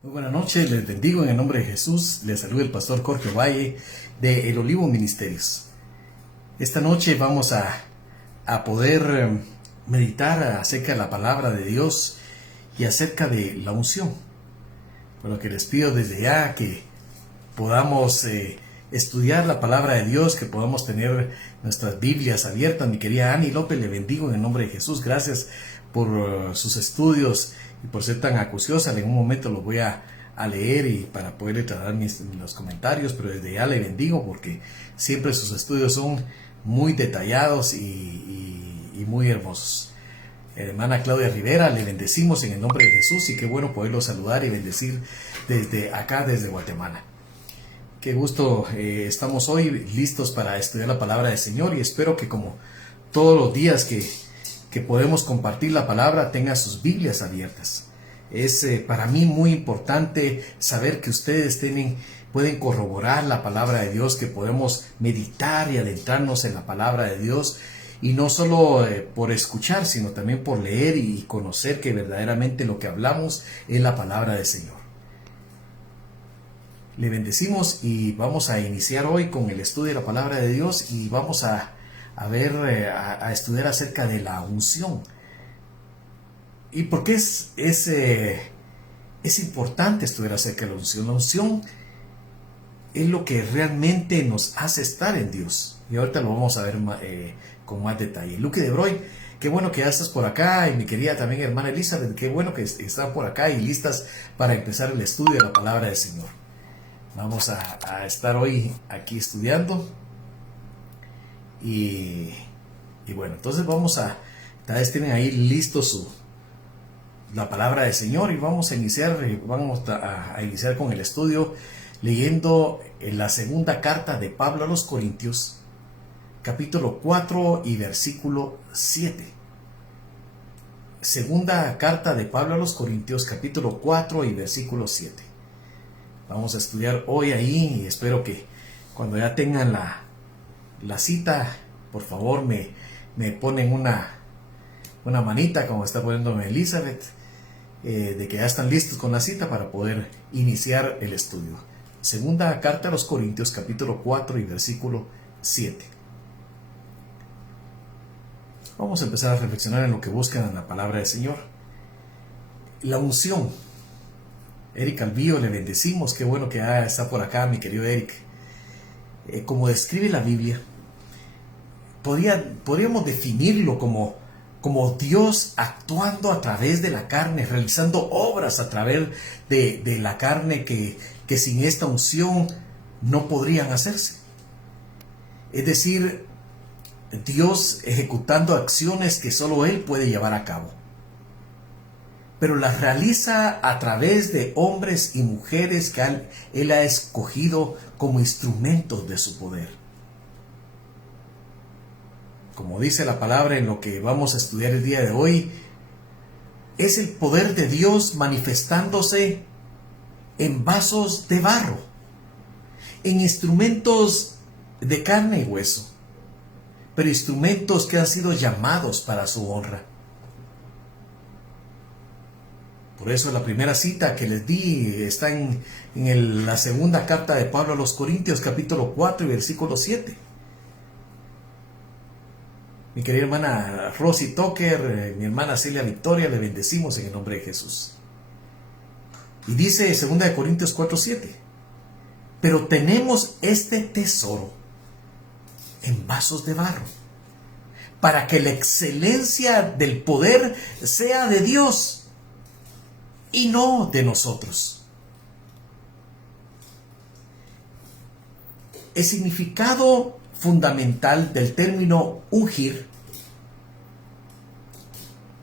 Muy buenas noches, les bendigo en el nombre de Jesús. Les saluda el pastor Jorge Valle de El Olivo Ministerios. Esta noche vamos a poder meditar acerca de la palabra de Dios y acerca de la unción. Por lo que les pido desde ya que podamos estudiar la palabra de Dios, que podamos tener nuestras Biblias abiertas. Mi querida Ani López, le bendigo en el nombre de Jesús. Gracias por sus estudios y por ser tan acuciosa. En un momento los voy a leer y para poderle tratar los comentarios, pero desde ya le bendigo porque siempre sus estudios son muy detallados y muy hermosos. Hermana Claudia Rivera, le bendecimos en el nombre de Jesús y qué bueno poderlo saludar y bendecir desde acá, desde Guatemala. Qué gusto, estamos hoy listos para estudiar la palabra del Señor y espero que como todos los días que podemos compartir la palabra tenga sus Biblias abiertas. Es para mí muy importante saber que ustedes pueden corroborar la palabra de Dios, que podemos meditar y adentrarnos en la palabra de Dios y no solo por escuchar, sino también por leer y conocer que verdaderamente lo que hablamos es la palabra del Señor. Le bendecimos y vamos a iniciar hoy con el estudio de la palabra de Dios y vamos a estudiar acerca de la unción. ¿Y por qué es importante estudiar acerca de la unción? La unción es lo que realmente nos hace estar en Dios. Y ahorita lo vamos a ver con más detalle. Luque de Broy, qué bueno que ya estás por acá. Y mi querida también hermana Elizabeth, qué bueno que están por acá y listas para empezar el estudio de la palabra del Señor. Vamos a estar hoy aquí estudiando. Y bueno, entonces tal vez tienen ahí listo la palabra del Señor y vamos a iniciar con el estudio leyendo la segunda carta de Pablo a los Corintios, capítulo 4 y versículo 7. Segunda carta de Pablo a los Corintios, capítulo 4 y versículo 7. Vamos a estudiar hoy ahí y espero que cuando ya tengan la cita, por favor me ponen una manita como está poniéndome Elizabeth, de que ya están listos con la cita para poder iniciar el estudio. Segunda carta a los Corintios, capítulo 4 y versículo 7. Vamos a empezar a reflexionar en lo que buscan en la palabra del Señor. La unción. Eric Alvío, le bendecimos, qué bueno que está por acá mi querido Eric. Como describe la Biblia, podríamos definirlo como Dios actuando a través de la carne, realizando obras a través de la carne que sin esta unción no podrían hacerse. Es decir, Dios ejecutando acciones que solo Él puede llevar a cabo, pero las realiza a través de hombres y mujeres que Él ha escogido como instrumentos de su poder. Como dice la palabra en lo que vamos a estudiar el día de hoy, es el poder de Dios manifestándose en vasos de barro, en instrumentos de carne y hueso, pero instrumentos que han sido llamados para su honra. Por eso la primera cita que les di está en la segunda carta de Pablo a los Corintios, capítulo 4 y versículo 7. Mi querida hermana Rosy Tucker, mi hermana Celia Victoria, le bendecimos en el nombre de Jesús. Y dice 2 Corintios 4:7, pero tenemos este tesoro en vasos de barro, para que la excelencia del poder sea de Dios y no de nosotros. El significado fundamental del término ungir,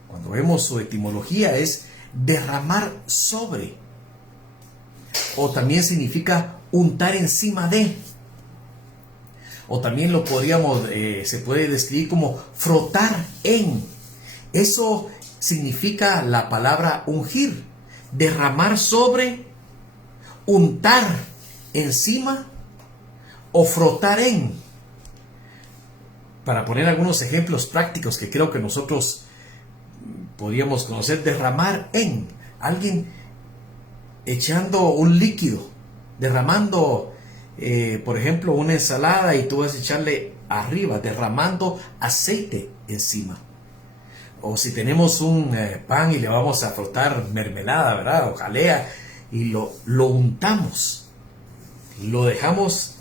cuando vemos su etimología, es derramar sobre, o también significa untar encima de, o también se puede describir como frotar en. Eso significa la palabra ungir, derramar sobre, untar encima o frotar en. Para poner algunos ejemplos prácticos que creo que nosotros podríamos conocer, derramar en. Alguien echando un líquido, derramando, por ejemplo, una ensalada y tú vas a echarle arriba, derramando aceite encima. O si tenemos un pan y le vamos a frotar mermelada, ¿verdad? O jalea, y lo untamos, lo dejamos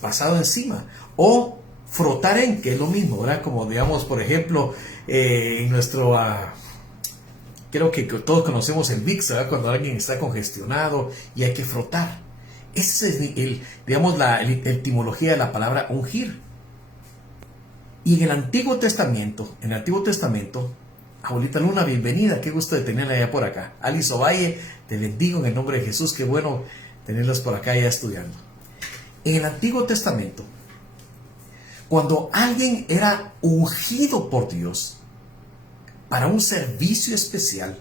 pasado encima. O frotar en, que es lo mismo, ¿verdad? Como digamos, por ejemplo, en nuestro... creo que todos conocemos el Vicks, ¿verdad? Cuando alguien está congestionado y hay que frotar. Esa es digamos, la etimología de la palabra ungir. Y en el Antiguo Testamento, abuelita Luna, bienvenida, qué gusto de tenerla ya por acá. Alice Ovalle, te bendigo en el nombre de Jesús, qué bueno tenerlas por acá ya estudiando. En el Antiguo Testamento, cuando alguien era ungido por Dios para un servicio especial,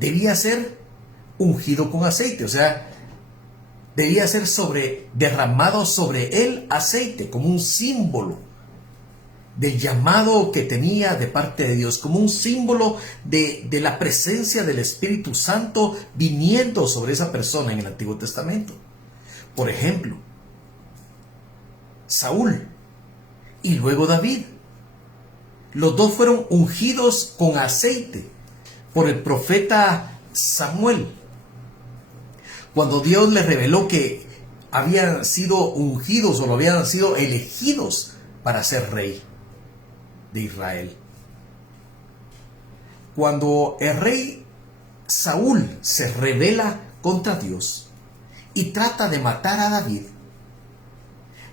debía ser ungido con aceite, o sea, debía ser derramado sobre él aceite, como un símbolo del llamado que tenía de parte de Dios, como un símbolo de la presencia del Espíritu Santo viniendo sobre esa persona en el Antiguo Testamento. Por ejemplo, Saúl y luego David. Los dos fueron ungidos con aceite por el profeta Samuel. Cuando Dios les reveló que habían sido ungidos o lo habían sido elegidos para ser rey de Israel. Cuando el rey Saúl se rebela contra Dios y trata de matar a David,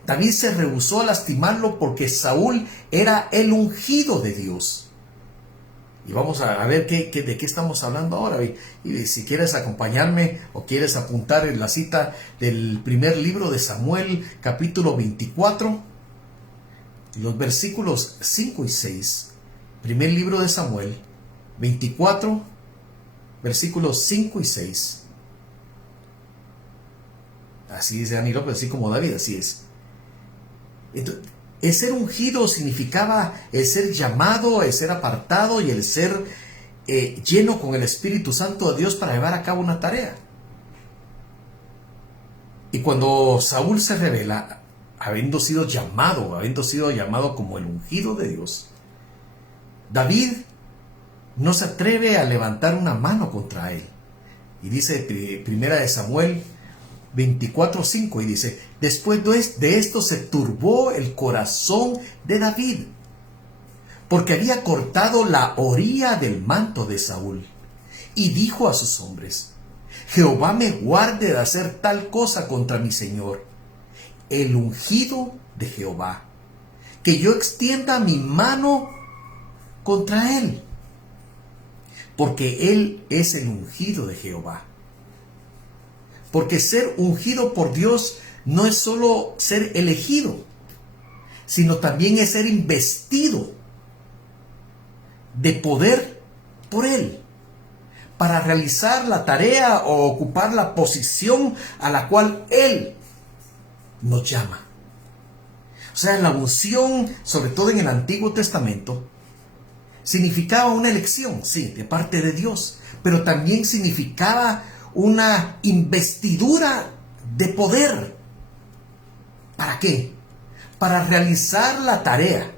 David se rehusó a lastimarlo porque Saúl era el ungido de Dios. Y vamos a ver de qué estamos hablando ahora. Y si quieres acompañarme o quieres apuntar en la cita del primer libro de Samuel, capítulo 24, los versículos 5 y 6. Primer libro de Samuel, 24, versículos 5 y 6. Así dice Dani López, así como David, así es. Entonces, el ser ungido significaba el ser llamado, el ser apartado y el ser lleno con el Espíritu Santo de Dios para llevar a cabo una tarea. Y cuando Saúl se revela, habiendo sido llamado como el ungido de Dios, David no se atreve a levantar una mano contra él. Y dice primera de Samuel 24:5, y dice: después de esto se turbó el corazón de David, porque había cortado la orilla del manto de Saúl, y dijo a sus hombres: Jehová me guarde de hacer tal cosa contra mi señor, el ungido de Jehová, que yo extienda mi mano contra él, porque él es el ungido de Jehová. Porque ser ungido por Dios no es solo ser elegido, sino también es ser investido de poder por Él, para realizar la tarea o ocupar la posición a la cual Él nos llama. O sea, la unción, sobre todo en el Antiguo Testamento, significaba una elección, sí, de parte de Dios, pero también significaba una investidura de poder. ¿Para qué? Para realizar la tarea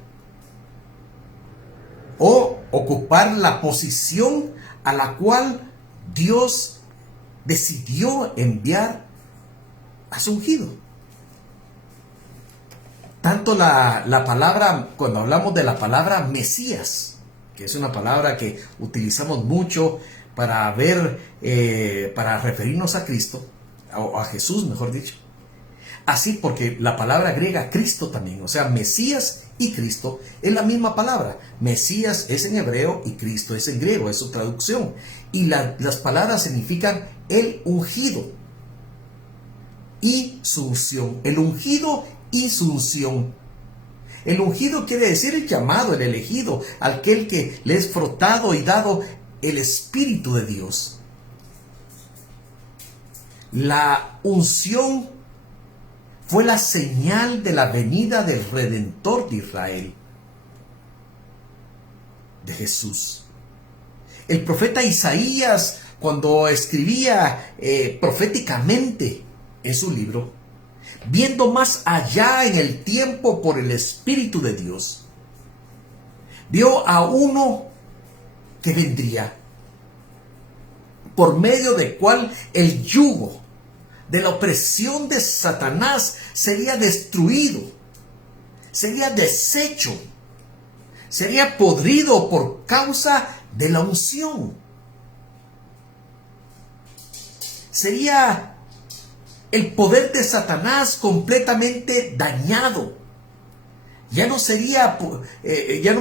o ocupar la posición a la cual Dios decidió enviar a su ungido. Tanto la palabra, cuando hablamos de la palabra Mesías, que es una palabra que utilizamos mucho para para referirnos a Cristo, o a Jesús, mejor dicho. Así, porque la palabra griega Cristo también, o sea, Mesías y Cristo es la misma palabra. Mesías es en hebreo y Cristo es en griego, es su traducción. Y las palabras significan el ungido y su unción. El ungido y su unción. El ungido quiere decir el llamado, el elegido, aquel que le es frotado y dado el Espíritu de Dios. La unción fue la señal de la venida del Redentor de Israel, de Jesús. El profeta Isaías cuando escribía proféticamente en su libro, viendo más allá en el tiempo por el Espíritu de Dios, vio a uno que vendría, por medio del cual el yugo de la opresión de Satanás sería destruido, sería deshecho, sería podrido por causa de la unción. Sería el poder de Satanás completamente dañado. Ya no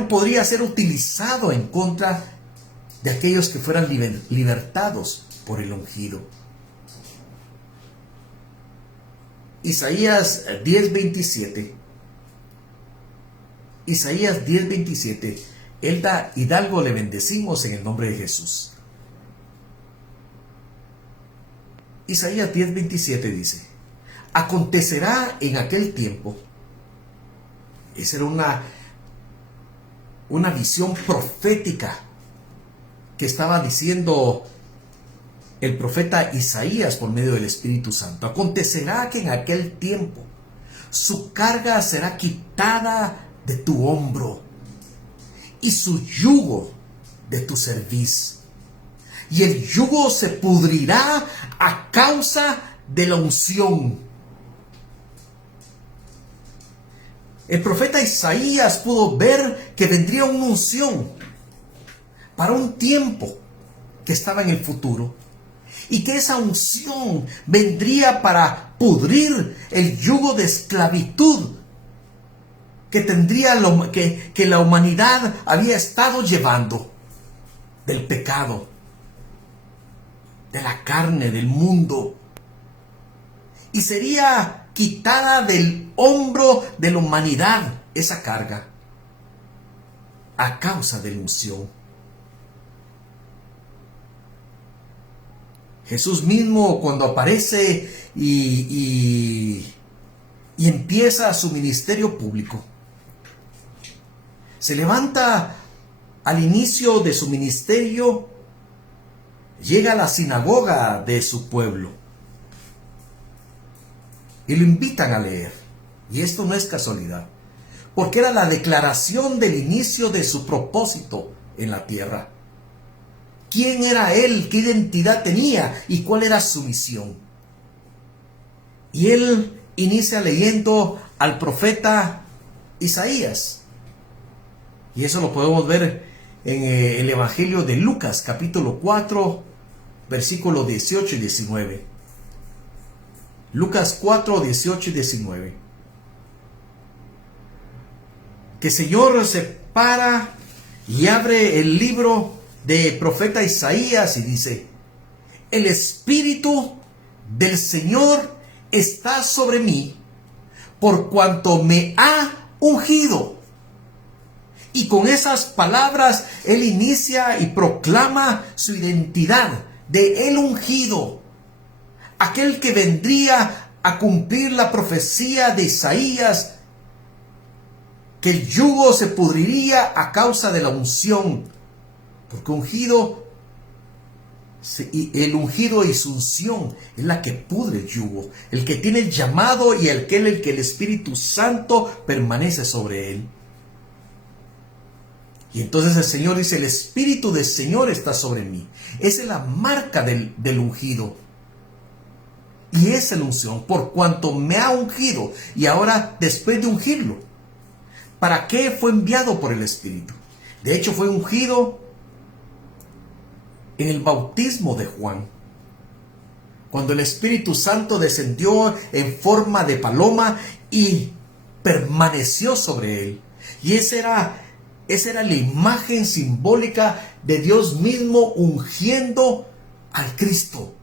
podría ser utilizado en contra de aquellos que fueran libertados por el ungido. Isaías 10:27. Isaías 10:27. Elda Hidalgo, le bendecimos en el nombre de Jesús. Isaías 10:27 dice: acontecerá en aquel tiempo. Esa era una visión profética que estaba diciendo el profeta Isaías por medio del Espíritu Santo. Acontecerá que en aquel tiempo su carga será quitada de tu hombro y su yugo de tu cerviz. Y el yugo se pudrirá a causa de la unción. El profeta Isaías pudo ver que vendría una unción para un tiempo que estaba en el futuro, y que esa unción vendría para pudrir el yugo de esclavitud que que la humanidad había estado llevando, del pecado, de la carne, del mundo, y sería quitada del hombro de la humanidad esa carga a causa de la unción. Jesús mismo, cuando aparece y empieza su ministerio público, se levanta al inicio de su ministerio, llega a la sinagoga de su pueblo y lo invitan a leer. Y esto no es casualidad, porque era la declaración del inicio de su propósito en la tierra. ¿Quién era él? ¿Qué identidad tenía? ¿Y cuál era su misión? Y él inicia leyendo al profeta Isaías. Y eso lo podemos ver en el Evangelio de Lucas, capítulo 4, versículos 18 y 19. Lucas 4, 18 y 19. Que el Señor se para y abre el libro de profeta Isaías y dice: el Espíritu del Señor está sobre mí, por cuanto me ha ungido. Y con esas palabras él inicia y proclama su identidad de el ungido, aquel que vendría a cumplir la profecía de Isaías, que el yugo se pudriría a causa de la unción, porque el ungido y su unción es la que pudre el yugo, el que tiene el llamado y el que el Espíritu Santo permanece sobre él. Y entonces el Señor dice: el Espíritu del Señor está sobre mí. Esa es la marca del ungido. Y esa es la unción, por cuanto me ha ungido. Y ahora, después de ungirlo, ¿para qué fue enviado por el Espíritu? De hecho, fue ungido en el bautismo de Juan, cuando el Espíritu Santo descendió en forma de paloma y permaneció sobre él. Y esa era la imagen simbólica de Dios mismo ungiendo al Cristo,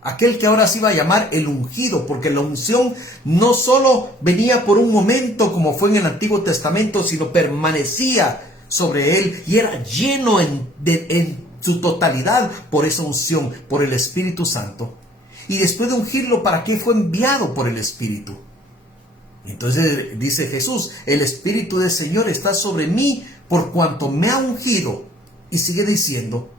aquel que ahora se iba a llamar el ungido, porque la unción no solo venía por un momento como fue en el Antiguo Testamento, sino permanecía sobre él y era lleno en su totalidad por esa unción, por el Espíritu Santo. Y después de ungirlo, ¿para qué fue enviado por el Espíritu? Entonces dice Jesús: el Espíritu del Señor está sobre mí, por cuanto me ha ungido. Y sigue diciendo: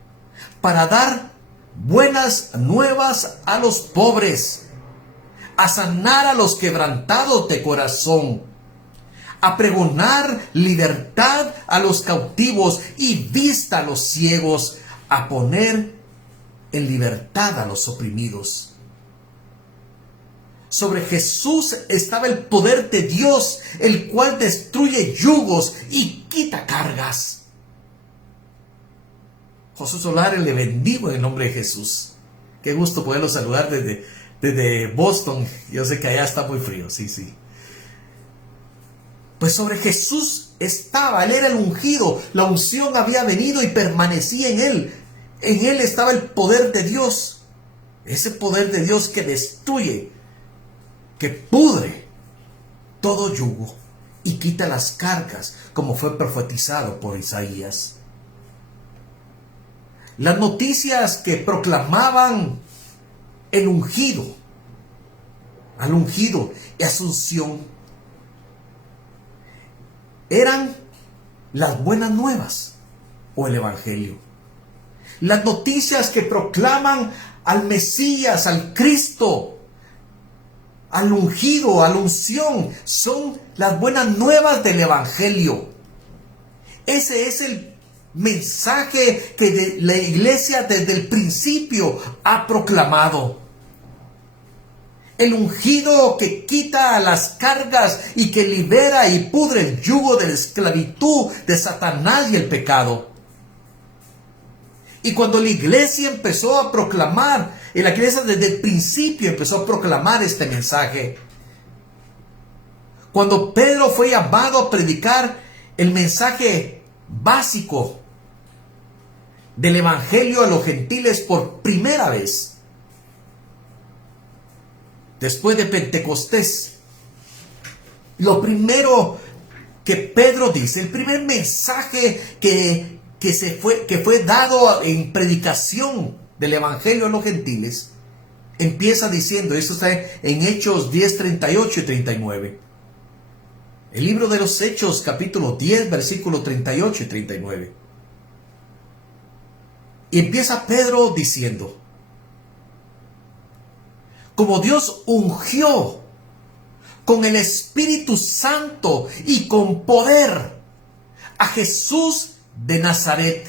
para dar buenas nuevas a los pobres, a sanar a los quebrantados de corazón, a pregonar libertad a los cautivos y vista a los ciegos, a poner en libertad a los oprimidos. Sobre Jesús estaba el poder de Dios, el cual destruye yugos y quita cargas. José Solares, le bendigo en el nombre de Jesús. Qué gusto poderlo saludar desde Boston. Yo sé que allá está muy frío, sí. Pues sobre Jesús estaba, Él era el ungido, la unción había venido y permanecía en Él. En Él estaba el poder de Dios, ese poder de Dios que destruye, que pudre todo yugo y quita las cargas, como fue profetizado por Isaías. Las noticias que proclamaban el ungido, al ungido y asunción, eran las buenas nuevas o el evangelio. Las noticias que proclaman al Mesías, al Cristo, al ungido, a la unción, son las buenas nuevas del evangelio. Ese es el mensaje que la iglesia desde el principio ha proclamado. El ungido que quita las cargas y que libera y pudre el yugo de la esclavitud de Satanás y el pecado. Y cuando la iglesia empezó a proclamar, la iglesia desde el principio empezó a proclamar este mensaje. Cuando Pedro fue llamado a predicar el mensaje básico del evangelio a los gentiles por primera vez, después de Pentecostés, lo primero que Pedro dice, el primer mensaje que fue dado en predicación del evangelio a los gentiles, empieza diciendo, esto está en Hechos 10, 38 y 39. El libro de los Hechos, capítulo 10, versículo 38 y 39. Y empieza Pedro diciendo, como Dios ungió con el Espíritu Santo y con poder a Jesús de Nazaret,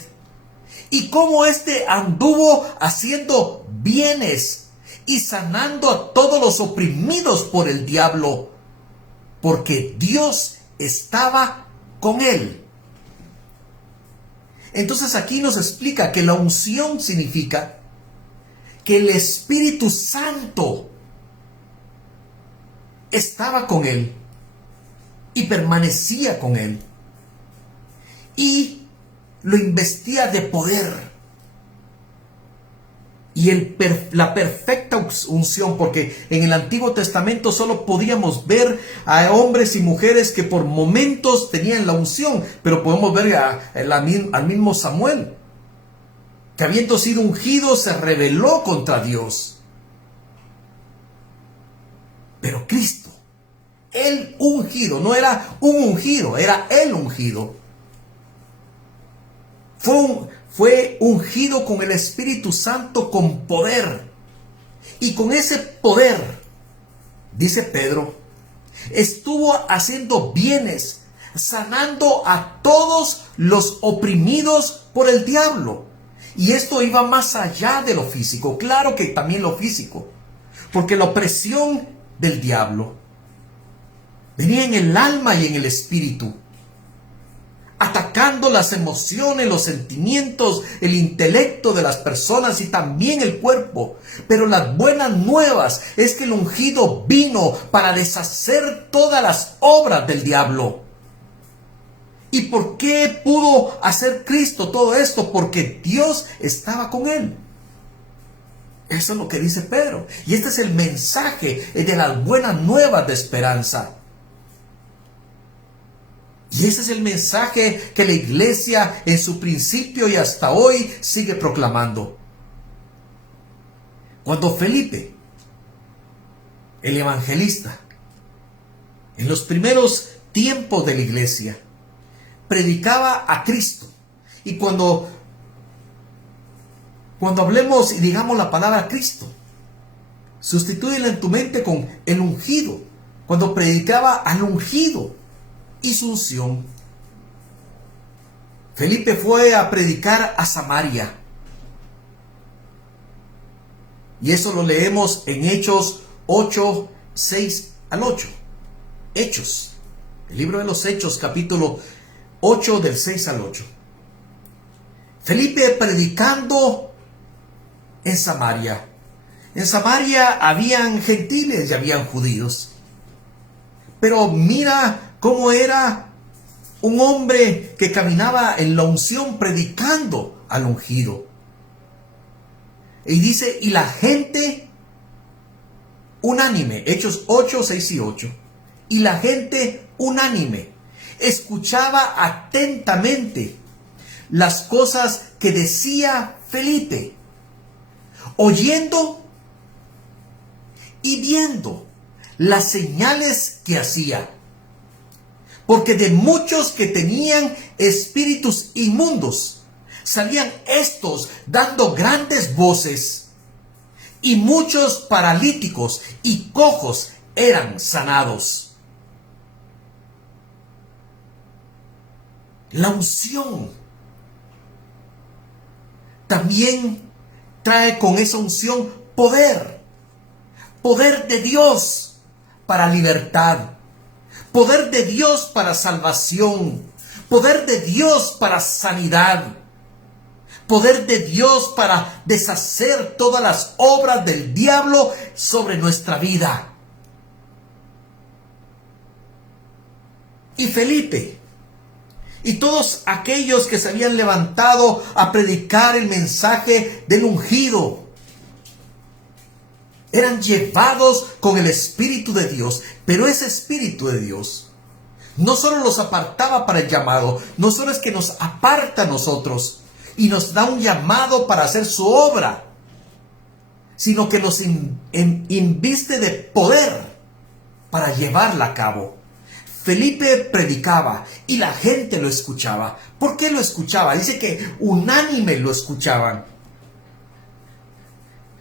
y cómo éste anduvo haciendo bienes y sanando a todos los oprimidos por el diablo, porque Dios estaba con él. Entonces aquí nos explica que la unción significa que el Espíritu Santo estaba con él y permanecía con él y lo investia de poder. Y la perfecta unción, porque en el Antiguo Testamento solo podíamos ver a hombres y mujeres que por momentos tenían la unción, pero podemos ver al mismo Samuel, que habiendo sido ungido se rebeló contra Dios. Pero Cristo, el ungido, no era un ungido, era el ungido. Fue ungido con el Espíritu Santo con poder. Y con ese poder, dice Pedro, estuvo haciendo bienes, sanando a todos los oprimidos por el diablo. Y esto iba más allá de lo físico. Claro que también lo físico. Porque la opresión del diablo venía en el alma y en el espíritu, atacando las emociones, los sentimientos, el intelecto de las personas y también el cuerpo. Pero las buenas nuevas es que el ungido vino para deshacer todas las obras del diablo. ¿Y por qué pudo hacer Cristo todo esto? Porque Dios estaba con él. Eso es lo que dice Pedro. Y este es el mensaje de las buenas nuevas de esperanza. Y ese es el mensaje que la iglesia en su principio y hasta hoy sigue proclamando. Cuando Felipe, el evangelista, en los primeros tiempos de la iglesia, predicaba a Cristo, y cuando Cuando hablemos y digamos la palabra Cristo, sustitúyela en tu mente con el ungido. Cuando predicaba al ungido y su unción. Felipe fue a predicar a Samaria. Y eso lo leemos en Hechos 8, 6 al 8. Hechos. El libro de los Hechos, capítulo 8, del 6 al 8. Felipe predicando en Samaria. En Samaria habían gentiles y habían judíos. Pero mira cómo era un hombre que caminaba en la unción predicando al ungido. Y dice, y la gente unánime, Hechos 8, 6 y 8. Y la gente unánime escuchaba atentamente las cosas que decía Felipe, oyendo y viendo las señales que hacía. Porque de muchos que tenían espíritus inmundos, salían estos dando grandes voces, y muchos paralíticos y cojos eran sanados. La unción también trae con esa unción poder de Dios para libertad, poder de Dios para salvación, poder de Dios para sanidad, poder de Dios para deshacer todas las obras del diablo sobre nuestra vida. Y Felipe y todos aquellos que se habían levantado a predicar el mensaje del ungido eran llevados con el Espíritu de Dios. Pero ese Espíritu de Dios no solo los apartaba para el llamado, no solo es que nos aparta a nosotros y nos da un llamado para hacer su obra, sino que nos inviste de poder para llevarla a cabo. Felipe predicaba y la gente lo escuchaba. ¿Por qué lo escuchaba? Dice que unánime lo escuchaban.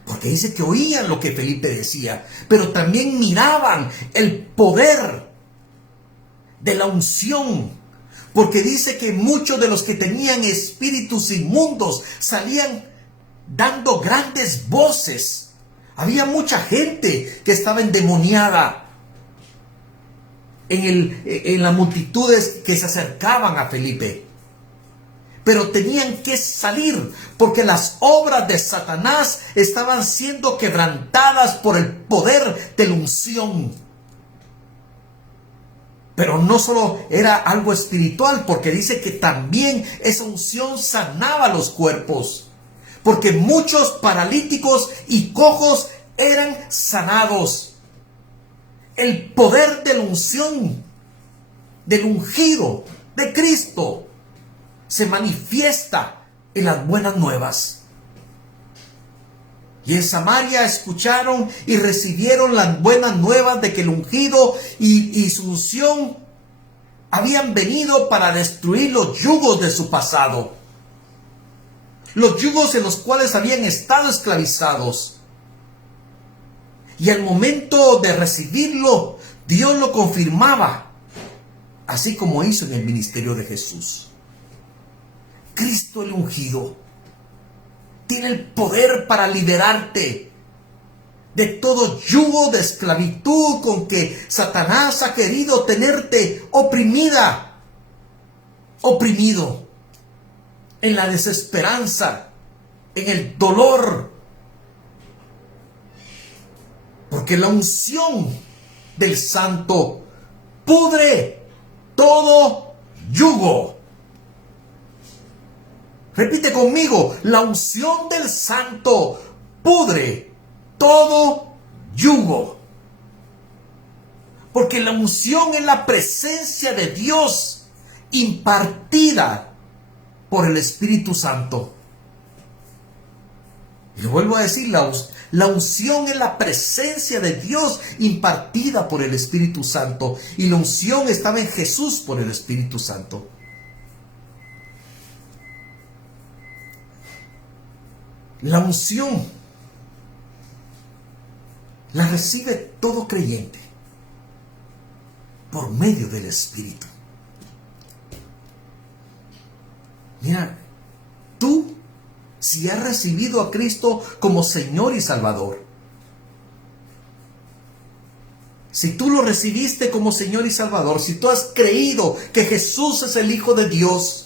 Porque dice que oían lo que Felipe decía, pero también miraban el poder de la unción. Porque dice que muchos de los que tenían espíritus inmundos salían dando grandes voces. Había mucha gente que estaba endemoniada en las multitudes que se acercaban a Felipe. Pero tenían que salir porque las obras de Satanás estaban siendo quebrantadas por el poder de la unción. Pero no solo era algo espiritual, porque dice que también esa unción sanaba los cuerpos. Porque muchos paralíticos y cojos eran sanados. El poder de la unción, del ungido de Cristo, se manifiesta en las buenas nuevas. Y en Samaria escucharon y recibieron las buenas nuevas de que el ungido y su unción habían venido para destruir los yugos de su pasado. Los yugos en los cuales habían estado esclavizados. Y al momento de recibirlo, Dios lo confirmaba, así como hizo en el ministerio de Jesús. Cristo el ungido tiene el poder para liberarte de todo yugo de esclavitud con que Satanás ha querido tenerte oprimida, oprimido, en la desesperanza, en el dolor. Porque la unción del Santo pudre todo yugo. Repite conmigo, la unción del Santo pudre todo yugo. Porque la unción es la presencia de Dios impartida por el Espíritu Santo. Y lo vuelvo a decir, la unción es la presencia de Dios impartida por el Espíritu Santo. Y la unción estaba en Jesús por el Espíritu Santo. La unción la recibe todo creyente por medio del Espíritu. Mira, tú, si has recibido a Cristo como Señor y Salvador, si tú lo recibiste como Señor y Salvador, si tú has creído que Jesús es el Hijo de Dios,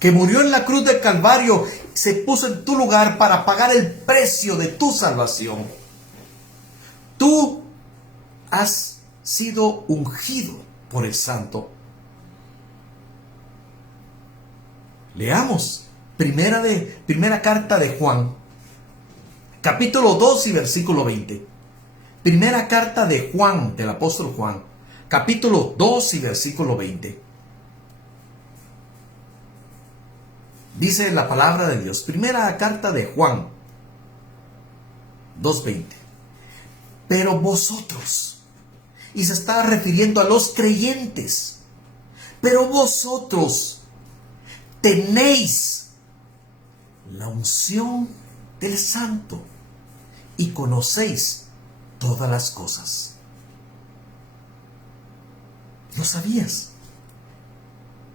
que murió en la cruz del Calvario, se puso en tu lugar para pagar el precio de tu salvación, tú has sido ungido por el Santo. Leamos primera carta de Juan, capítulo 2 y versículo 20. Primera carta de Juan, del apóstol Juan, capítulo 2 y versículo 20. Dice la palabra de Dios, primera carta de Juan 2:20. Pero vosotros, y se está refiriendo a los creyentes, pero vosotros tenéis la unción del Santo y conocéis todas las cosas. ¿No sabías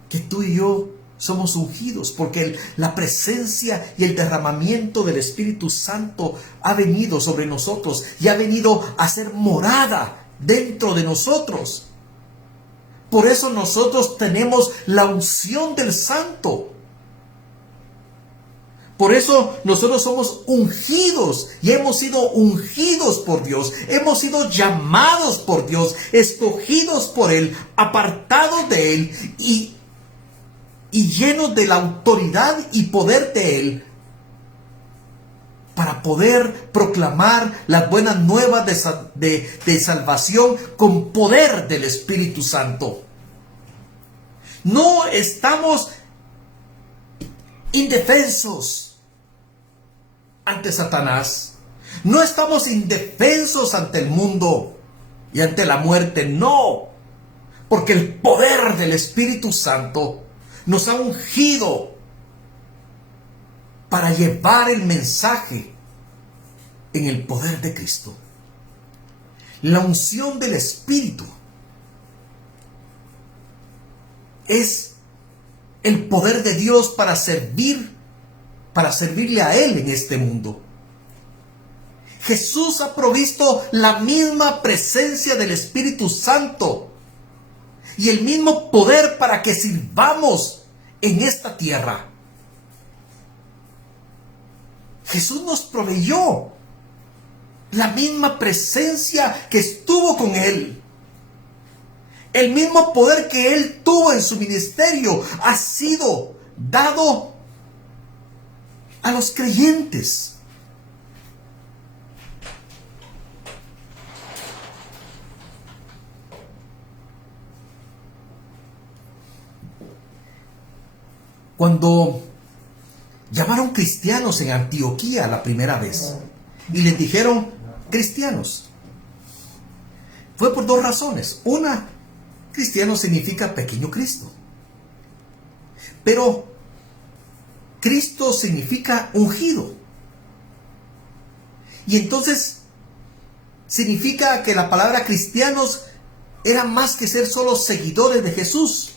que tú y yo somos ungidos? Porque la presencia y el derramamiento del Espíritu Santo ha venido sobre nosotros y ha venido a ser morada dentro de nosotros. Por eso nosotros tenemos la unción del Santo. Por eso nosotros somos ungidos y hemos sido ungidos por Dios. Hemos sido llamados por Dios, escogidos por Él, apartados de Él y llenos de la autoridad y poder de Él para poder proclamar las buenas nuevas de salvación con poder del Espíritu Santo. No estamos indefensos ante Satanás. No estamos indefensos ante el mundo y ante la muerte. No, porque el poder del Espíritu Santo nos ha ungido para llevar el mensaje en el poder de Cristo. La unción del Espíritu es el poder de Dios para servirle a Él en este mundo. Jesús ha provisto la misma presencia del Espíritu Santo y el mismo poder para que sirvamos en esta tierra. Jesús nos proveyó la misma presencia que estuvo con Él. El mismo poder que Él tuvo en su ministerio ha sido dado a los creyentes. Cuando llamaron cristianos en Antioquía la primera vez y les dijeron cristianos, fue por dos razones. Una, cristiano significa pequeño Cristo. Pero Cristo significa ungido. Y entonces significa que la palabra cristianos era más que ser solo seguidores de Jesús.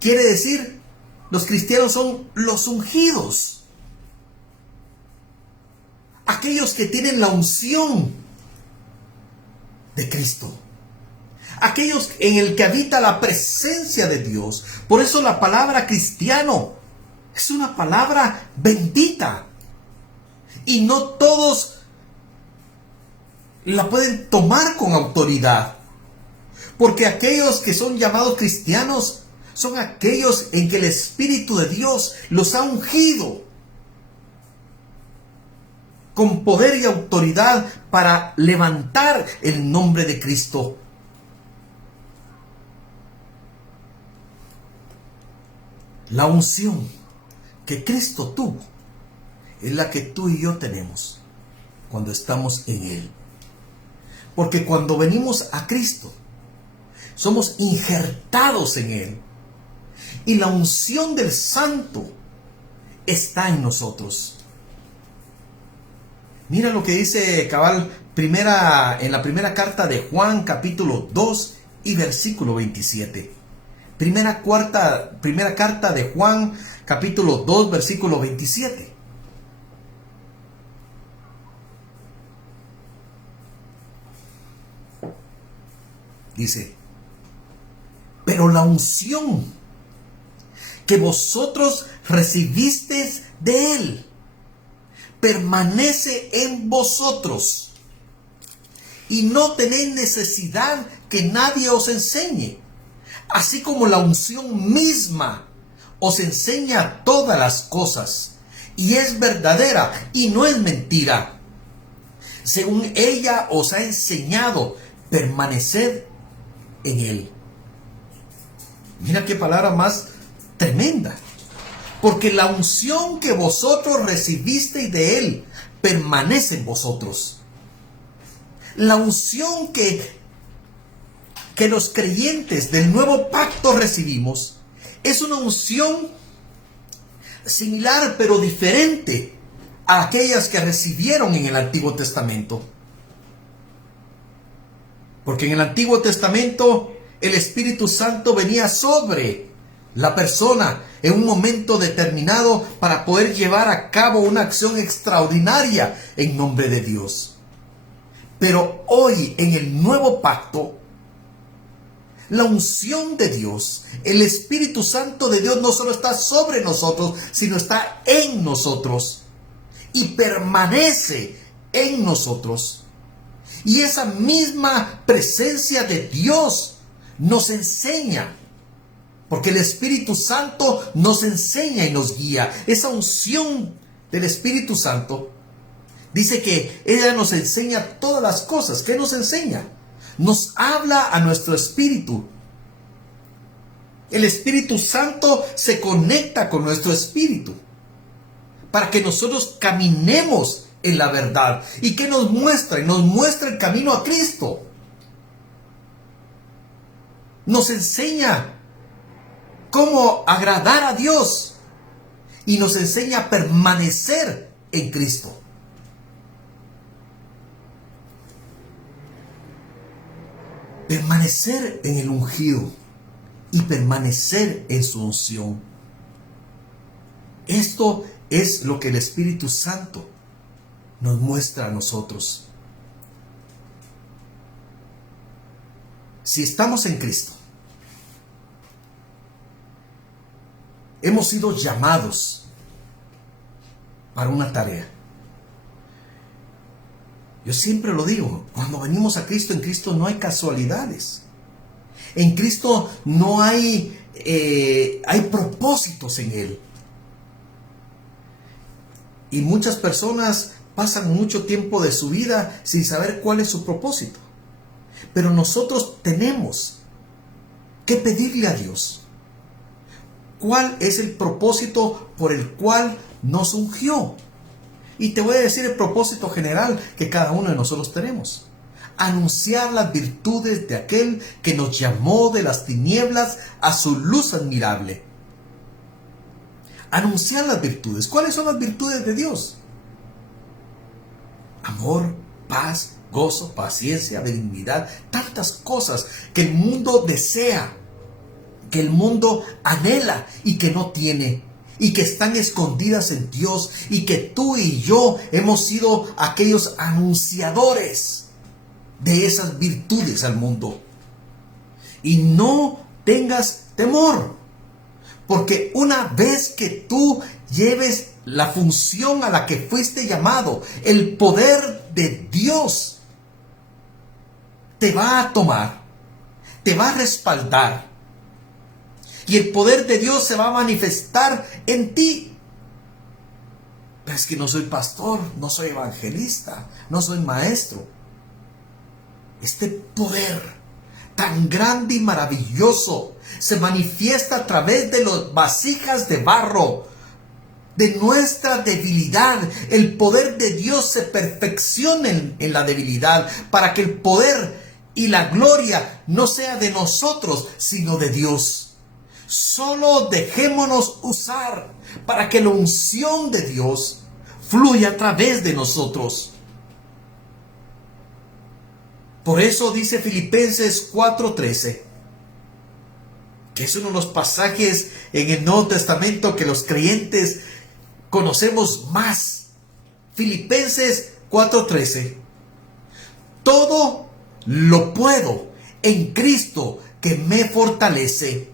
Quiere decir, los cristianos son los ungidos. Aquellos que tienen la unción de Cristo. Aquellos en el que habita la presencia de Dios. Por eso la palabra cristiano es una palabra bendita. Y no todos la pueden tomar con autoridad. Porque aquellos que son llamados cristianos son aquellos en que el Espíritu de Dios los ha ungido con poder y autoridad para levantar el nombre de Cristo. La unción que Cristo tuvo es la que tú y yo tenemos cuando estamos en Él. Porque cuando venimos a Cristo, somos injertados en Él. Y la unción del Santo está en nosotros. Mira lo que dice cabal en la primera carta de Juan, capítulo 2 y versículo 27. Primera carta de Juan, capítulo 2, versículo 27. Dice: pero la unción que vosotros recibisteis de Él permanece en vosotros, y no tenéis necesidad que nadie os enseñe, así como la unción misma os enseña todas las cosas, y es verdadera y no es mentira. Según ella os ha enseñado, permaneced en Él. Mira qué palabra más tremenda. Porque la unción que vosotros recibisteis de Él permanece en vosotros. La unción que los creyentes del nuevo pacto recibimos es una unción similar pero diferente a aquellas que recibieron en el Antiguo Testamento. Porque en el Antiguo Testamento el Espíritu Santo venía sobre la persona en un momento determinado para poder llevar a cabo una acción extraordinaria en nombre de Dios. Pero hoy en el nuevo pacto, la unción de Dios, el Espíritu Santo de Dios no solo está sobre nosotros, sino está en nosotros y permanece en nosotros. Y esa misma presencia de Dios nos enseña, porque el Espíritu Santo nos enseña y nos guía. Esa unción del Espíritu Santo dice que ella nos enseña todas las cosas. ¿Qué nos enseña? Nos habla a nuestro espíritu. El Espíritu Santo se conecta con nuestro espíritu para que nosotros caminemos en la verdad. ¿Y qué nos muestra? Nos muestra el camino a Cristo. Nos enseña cómo agradar a Dios y nos enseña a permanecer en Cristo. Permanecer en el ungido y permanecer en su unción. Esto es lo que el Espíritu Santo nos muestra a nosotros. Si estamos en Cristo, hemos sido llamados para una tarea. Yo siempre lo digo, cuando venimos a Cristo, en Cristo no hay casualidades. En Cristo no hay propósitos en Él. Y muchas personas pasan mucho tiempo de su vida sin saber cuál es su propósito. Pero nosotros tenemos que pedirle a Dios cuál es el propósito por el cual nos ungió. Y te voy a decir el propósito general que cada uno de nosotros tenemos: anunciar las virtudes de aquel que nos llamó de las tinieblas a su luz admirable. Anunciar las virtudes. ¿Cuáles son las virtudes de Dios? Amor, paz, gozo, paciencia, benignidad, tantas cosas que el mundo desea, que el mundo anhela y que no tiene, y que están escondidas en Dios, y que tú y yo hemos sido aquellos anunciadores de esas virtudes al mundo. Y no tengas temor, porque una vez que tú lleves la función a la que fuiste llamado, el poder de Dios te va a tomar, te va a respaldar, y el poder de Dios se va a manifestar en ti. Pero es que no soy pastor, no soy evangelista, no soy maestro. Este poder tan grande y maravilloso se manifiesta a través de las vasijas de barro, de nuestra debilidad. El poder de Dios se perfecciona en la debilidad, para que el poder y la gloria no sea de nosotros, sino de Dios. Solo dejémonos usar para que la unción de Dios fluya a través de nosotros. Por eso dice Filipenses 4:13, que es uno de los pasajes en el Nuevo Testamento que los creyentes conocemos más. Filipenses 4:13. Todo lo puedo en Cristo que me fortalece.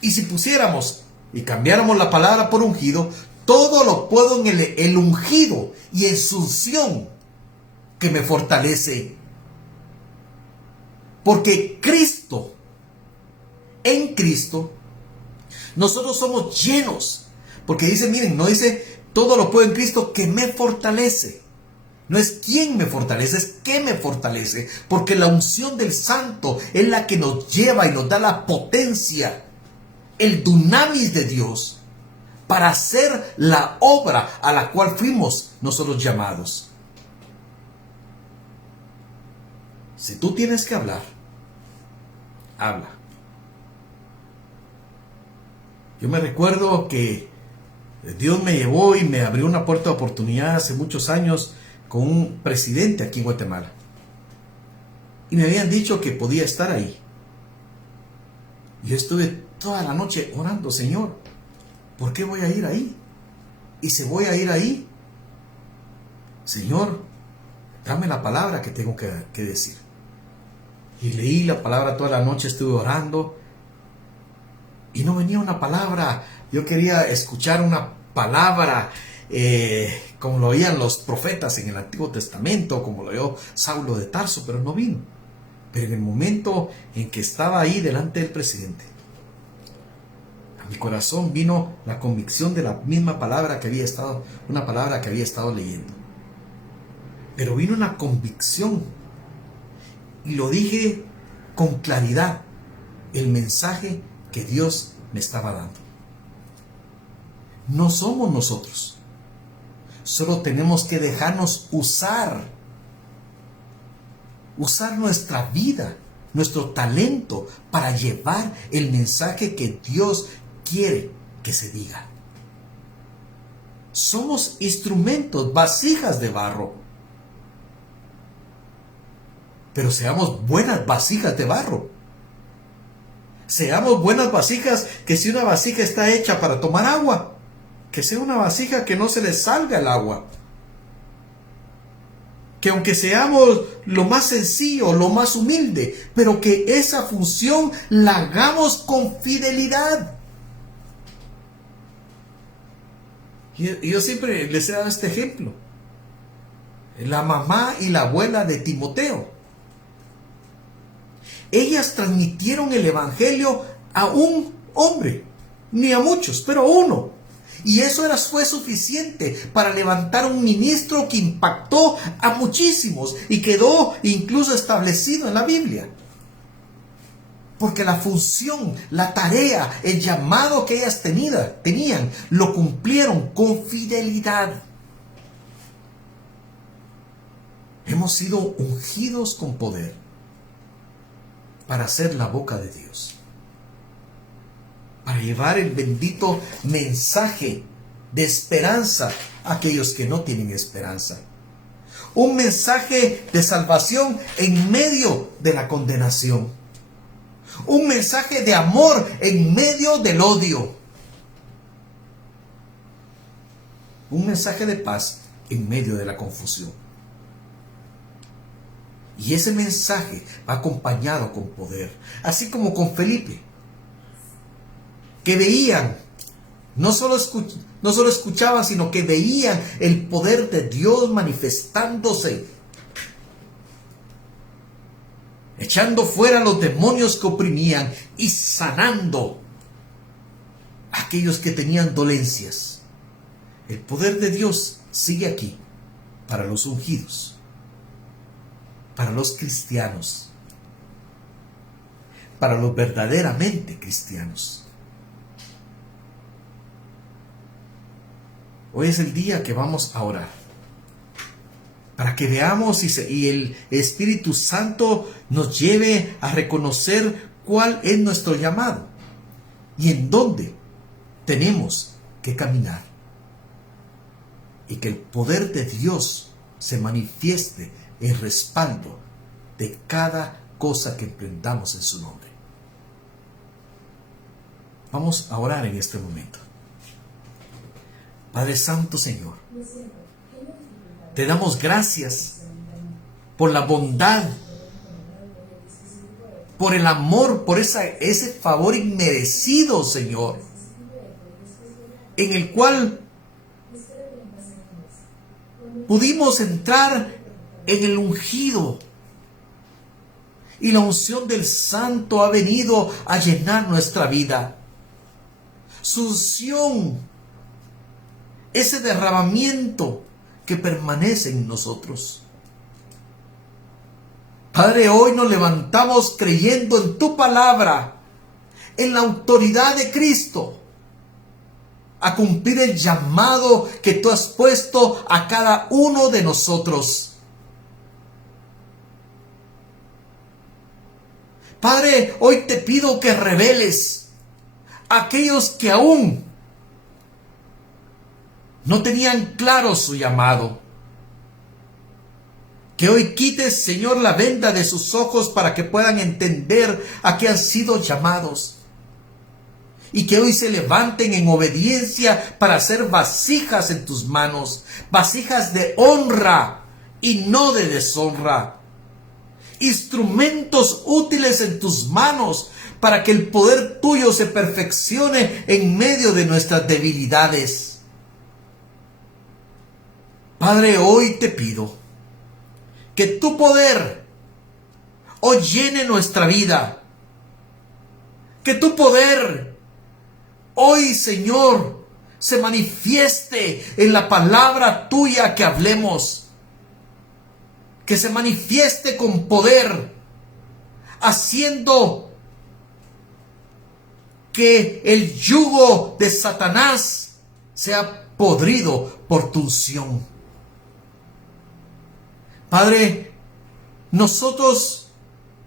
Y si pusiéramos y cambiáramos la palabra por ungido, todo lo puedo en el ungido y en su unción que me fortalece. Porque Cristo, en Cristo, nosotros somos llenos. Porque dice, miren, no dice todo lo puedo en Cristo que me fortalece. No es quién me fortalece, es qué me fortalece. Porque la unción del Santo es la que nos lleva y nos da la potencia, el dunamis de Dios, para hacer la obra a la cual fuimos nosotros llamados. Si tú tienes que hablar, habla. Yo me recuerdo que Dios me llevó y me abrió una puerta de oportunidad hace muchos años con un presidente aquí en Guatemala. Y me habían dicho que podía estar ahí. Yo estuve toda la noche orando, Señor, ¿por qué voy a ir ahí? Y si voy a ir ahí, Señor, dame la palabra que tengo que decir. Y leí la palabra toda la noche, estuve orando y no venía una palabra. Yo quería escuchar una palabra como lo oían los profetas en el Antiguo Testamento, como lo oyó Saulo de Tarso, pero no vino. Pero en el momento en que estaba ahí delante del presidente, a mi corazón vino la convicción de la misma palabra que había estado, una palabra que había estado leyendo. Pero vino una convicción y lo dije con claridad, el mensaje que Dios me estaba dando. No somos nosotros. Solo tenemos que dejarnos usar nuestra vida, nuestro talento para llevar el mensaje que Dios quiere que se diga. Somos instrumentos, vasijas de barro. Pero seamos buenas vasijas de barro. Seamos buenas vasijas, que si una vasija está hecha para tomar agua, que sea una vasija que no se le salga el agua. Que aunque seamos lo más sencillo, lo más humilde, pero que esa función la hagamos con fidelidad. Y yo siempre les he dado este ejemplo. La mamá y la abuela de Timoteo. Ellas transmitieron el evangelio a un hombre, ni a muchos, pero a uno. Y eso fue suficiente para levantar un ministro que impactó a muchísimos y quedó incluso establecido en la Biblia. Porque la función, la tarea, el llamado que ellas tenían, lo cumplieron con fidelidad. Hemos sido ungidos con poder para hacer la boca de Dios, para llevar el bendito mensaje de esperanza a aquellos que no tienen esperanza. Un mensaje de salvación en medio de la condenación. Un mensaje de amor en medio del odio. Un mensaje de paz en medio de la confusión. Y ese mensaje va acompañado con poder, así como con Felipe, que veían, no solo escuchaban, sino que veían el poder de Dios manifestándose, echando fuera los demonios que oprimían y sanando a aquellos que tenían dolencias. El poder de Dios sigue aquí para los ungidos, para los cristianos, para los verdaderamente cristianos. Hoy es el día que vamos a orar, para que veamos y el Espíritu Santo nos lleve a reconocer cuál es nuestro llamado y en dónde tenemos que caminar y que el poder de Dios se manifieste en respaldo de cada cosa que emprendamos en su nombre. Vamos a orar en este momento. Padre Santo, Señor, te damos gracias por la bondad, por el amor, por ese favor inmerecido, Señor, en el cual pudimos entrar en el ungido. Y la unción del Santo ha venido a llenar nuestra vida. Su unción, ese derramamiento que permanece en nosotros. Padre, hoy nos levantamos creyendo en tu palabra, en la autoridad de Cristo, a cumplir el llamado que tú has puesto a cada uno de nosotros. Padre, hoy te pido que reveles a aquellos que aún no tenían claro su llamado. Que hoy quites, Señor, la venda de sus ojos para que puedan entender a qué han sido llamados. Y que hoy se levanten en obediencia para ser vasijas en tus manos. Vasijas de honra y no de deshonra. Instrumentos útiles en tus manos para que el poder tuyo se perfeccione en medio de nuestras debilidades. Padre, hoy te pido que tu poder hoy llene nuestra vida. Que tu poder hoy, Señor, se manifieste en la palabra tuya que hablemos. Que se manifieste con poder, haciendo que el yugo de Satanás sea podrido por tu unción. Padre, nosotros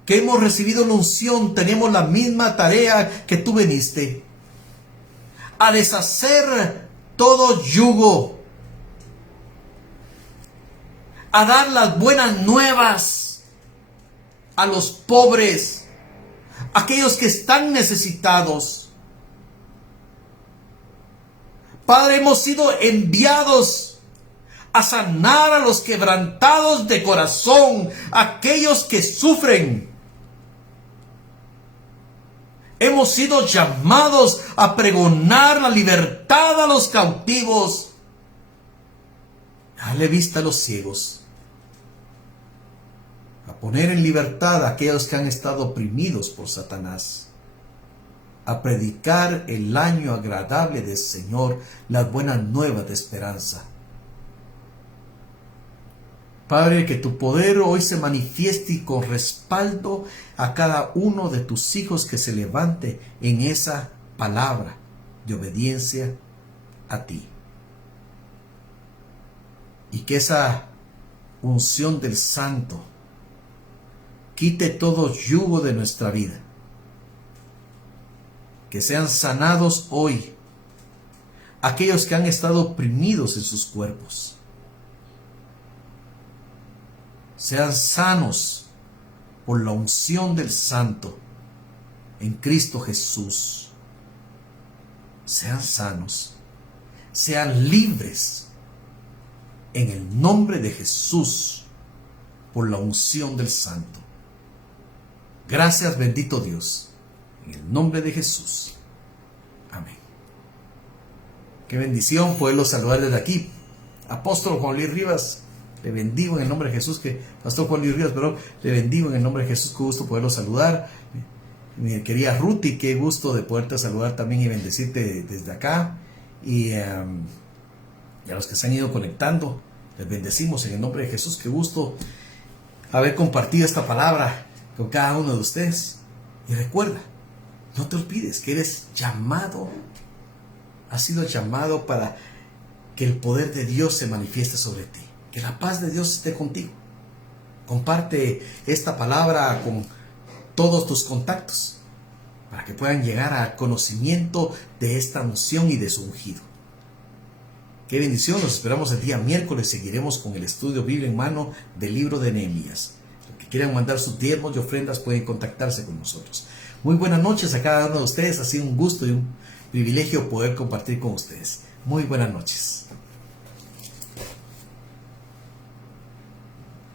que hemos recibido la unción tenemos la misma tarea que tú veniste, a deshacer todo yugo, a dar las buenas nuevas a los pobres, aquellos que están necesitados. Padre, hemos sido enviados a sanar a los quebrantados de corazón, aquellos que sufren. Hemos sido llamados a pregonar la libertad a los cautivos, a darle vista a los ciegos, a poner en libertad a aquellos que han estado oprimidos por Satanás, a predicar el año agradable del Señor, las buenas nuevas de esperanza. Padre, que tu poder hoy se manifieste y con respaldo a cada uno de tus hijos que se levante en esa palabra de obediencia a ti. Y que esa unción del Santo quite todo yugo de nuestra vida. Que sean sanados hoy aquellos que han estado oprimidos en sus cuerpos. Sean sanos por la unción del Santo en Cristo Jesús. Sean sanos, sean libres en el nombre de Jesús por la unción del Santo. Gracias, bendito Dios, en el nombre de Jesús. Amén. Qué bendición poderlo saludar desde aquí. Apóstol Juan Luis Rivas. Le bendigo en el nombre de Jesús, Pastor Juan Luis Rivas, pero le bendigo en el nombre de Jesús, qué gusto poderlo saludar. Mi querida Ruti, qué gusto de poderte saludar también y bendecirte desde acá. Y a los que se han ido conectando, les bendecimos en el nombre de Jesús, qué gusto haber compartido esta palabra con cada uno de ustedes. Y recuerda, no te olvides que eres llamado, has sido llamado para que el poder de Dios se manifieste sobre ti. Que la paz de Dios esté contigo. Comparte esta palabra con todos tus contactos. para que puedan llegar al conocimiento de esta unción y de su ungido. Qué bendición, los esperamos el día miércoles, seguiremos con el estudio Biblia en mano del libro de Nehemías. Los que quieran mandar sus diezmos y ofrendas pueden contactarse con nosotros. Muy buenas noches a cada uno de ustedes, ha sido un gusto y un privilegio poder compartir con ustedes. Muy buenas noches.